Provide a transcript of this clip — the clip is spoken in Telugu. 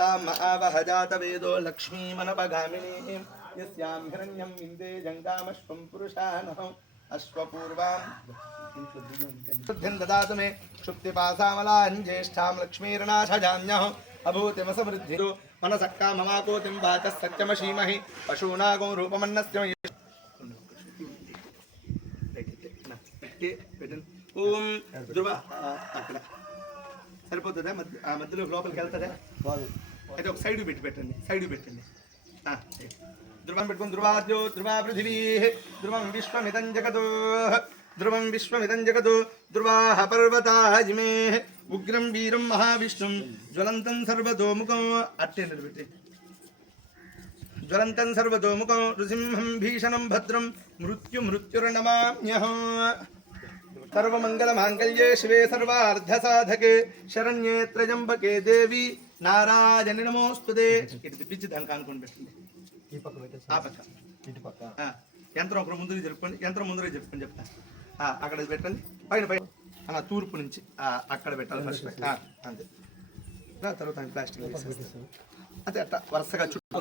ताम आवहजात वेदो लक्ष्मीमनपगामिनीं यस्यां हिरण्यं विन्दे जङ्गामश्वं पुरुषानः अश्वपूर्वां ददातु मे क्षुप्तिपासामलां ज्येष्ठां लक्ष्मीर्नाशजान्यः अभूतिमसमृद्धिरो मनसक्का ममाकोतिं वाचः सत्यमशीमहि पशूनागो रूपमन्नस्य ओम ध्रुव అక్కడ సరిపోతుందా మధ్యలో లోపలికి వెళ్తారా అయితే ఒక సైడ్ పెట్టండి ధ్రువం పెట్టుకుని ధ్రువాద్యో ధ్రువా పృథివీ ధ్రువం విశ్వమిదం జగతో ధ్రువాః పర్వతాజిమే ఉగ్రం వీరం మహావిష్ణుం జ్వలంతం సర్వతోముఖం అట్టే నిలబెట్టి జ్వలంతం సర్వతోముఖం నృసింహం భీషణం భద్రం మృత్యుర్నమామ్యహం सर्वमंगलमांगल्ये शिवे सर्वार्धसाधके शरण्ये त्र्यंबके देवी नारायणि नमोस्तुते इటు పిచ్చి దానికి అనుకోండి పెట్టండి ఈ పక్క పెట్టండి ఆ పక్క ఇటు పక్క యంత్రం ఒకరు ముందుకు జరుపుకోండి యంత్రం ముందుకు చెప్పుకొని చెప్తా అక్కడ పెట్టండి పైన తూర్పు నుంచి అక్కడ పెట్టాలి ఫస్ట్ అంతే తర్వాత ప్లాస్టిక్ వేసేస్తాం అంతే అట్లా వరుసగా చుట్టూ